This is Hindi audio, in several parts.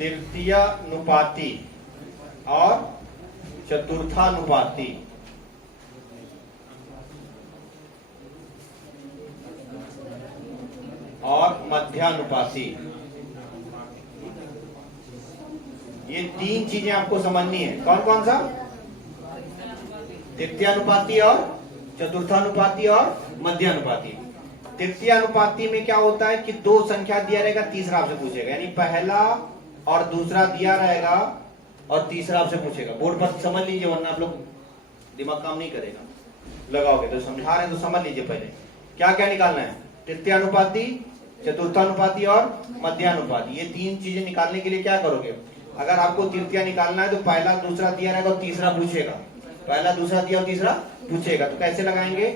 तृतीयानुपाती और चतुर्थानुपाती और मध्यानुपाती, ये तीन चीजें आपको समझनी है। कौन कौन सा? तृतीयानुपाती और चतुर्थानुपाती और मध्यानुपाती। तृतीयानुपाती में क्या होता है कि दो संख्या दिया रहेगा, तीसरा आपसे पूछेगा, यानी पहला और दूसरा दिया रहेगा और तीसरा आपसे पूछेगा। बोर्ड पर समझ लीजिए, वरना आप लोग दिमाग काम नहीं करेगा। लगाओगे तो समझा रहे हैं तो समझ लीजिए पहले क्या क्या निकालना है। तृतीयानुपाती, चतुर्थानुपाती और मध्यानुपाती, ये तीन चीजें निकालने के लिए क्या करोगे? अगर आपको तृतीया निकालना है तो पहला दूसरा दिया रहेगा और तीसरा पूछेगा। पहला दूसरा दिया और तीसरा पूछेगा, तो कैसे लगाएंगे?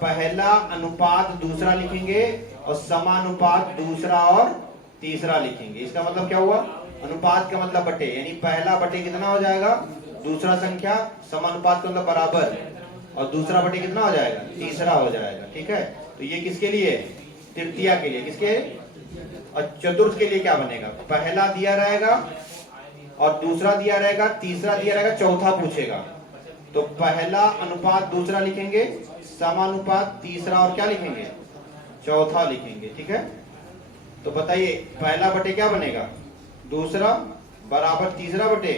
पहला अनुपात दूसरा लिखेंगे और समानुपात दूसरा और तीसरा लिखेंगे। इसका मतलब क्या हुआ? अनुपात का मतलब बटे, यानी पहला बटे कितना हो जाएगा? दूसरा संख्या। समानुपात का मतलब बराबर, और दूसरा बटे कितना हो जाएगा? तीसरा हो जाएगा। ठीक है, तो ये किसके लिए? तृतीया के लिए। किसके? और चतुर्थ के लिए क्या बनेगा? पहला दिया रहेगा और दूसरा दिया रहेगा, तीसरा दिया रहेगा, चौथा पूछेगा। तो पहला अनुपात दूसरा लिखेंगे, समानुपात तीसरा और क्या लिखेंगे? चौथा लिखेंगे। ठीक है, तो बताइए पहला बटे क्या बनेगा? दूसरा बराबर तीसरा बटे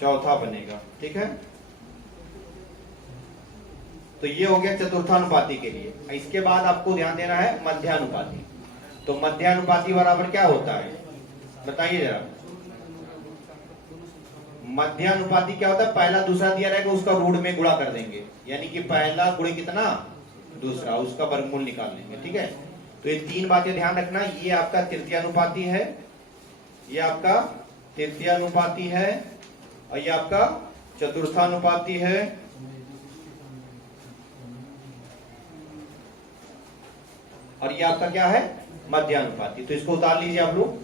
चौथा बनेगा। ठीक है, तो ये हो गया चतुर्थानुपाती के लिए। इसके बाद आपको ध्यान देना है मध्यानुपाती। तो मध्यानुपाती बराबर क्या होता है बताइए जरा। मध्यानुपाती क्या होता है? पहला दूसरा दिया रहेगा, उसका रूट में गुणा कर देंगे, यानी कि पहला गुणे कितना? दूसरा, उसका वर्गमूल निकाल लेंगे। ठीक है, तो ये तीन बातें ध्यान रखना। ये आपका तृतीयानुपाती है, ये आपका तृतीयानुपाती है, और ये आपका चतुर्थानुपाती है, और ये आपका क्या है? मध्यानुपाती। तो इसको उतार लीजिए आप लोग,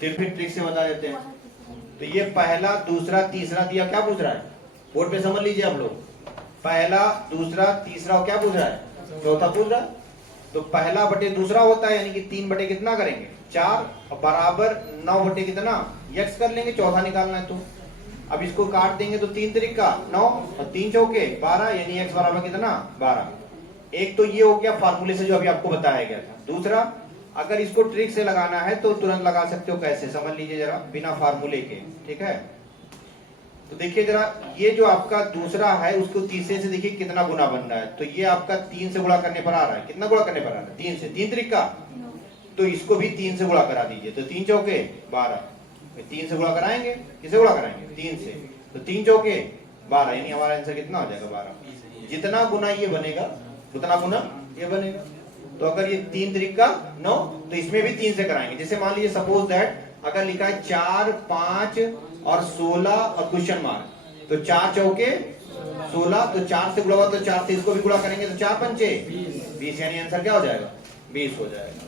फिर ट्रिक से बता देते हैं। तो ये पहला दूसरा तीसरा दिया, क्या पूछ रहा है? बोर्ड पे समझ लीजिए आप लोग। पहला दूसरा तीसरा क्या पूछ रहा है? चौथा पूछ रहा है। तो पहला बटे दूसरा होता है, यानी कि 3 बटे कितना करेंगे? 4, और बराबर 9 बटे कितना? x कर लेंगे, चौथा निकालना है। तो अब इसको काट देंगे, तो 3 त्रिका 9 और 3 चौके 12, यानी x बराबर कितना? 12। एक तो ये हो गया फार्मूले से जो अभी आपको बताया गया था। दूसरा, अगर इसको ट्रिक से लगाना है तो तुरंत लगा सकते हो। कैसे? समझ लीजिए जरा, बिना फार्मूले के। ठीक है, तो देखिए जरा, ये जो आपका दूसरा है उसको तीसरे से देखिए कितना गुना बन रहा है। तो ये आपका 3 से गुणा करने पर आ रहा है। कितना गुणा करने पर आ रहा है? 3 से। 3 त्रिका, तो इसको भी 3 से गुणा करा दीजिए। तो 3 चौके 12, 3 से गुणा कराएंगे। किसे गुणा कराएंगे? 3 से। तो 3 चौके 12, यानी हमारा आंसर कितना हो जाएगा? 12। जितना गुना ये बनेगा उतना गुना ये बनेगा। तो अगर ये 3 त्रिका 9, तो इसमें भी 3 से कराएंगे। जैसे मान लीजिए सपोज दैट अगर लिखा है 4, 5 और 16 और क्वेश्चन मार्क, तो 4 चौके 16, तो 4 से गुणा हुआ तो 4 से इसको भी गुणा करेंगे, तो 4 पंचे 20, यानी आंसर क्या हो जाएगा? 20 हो जाएगा।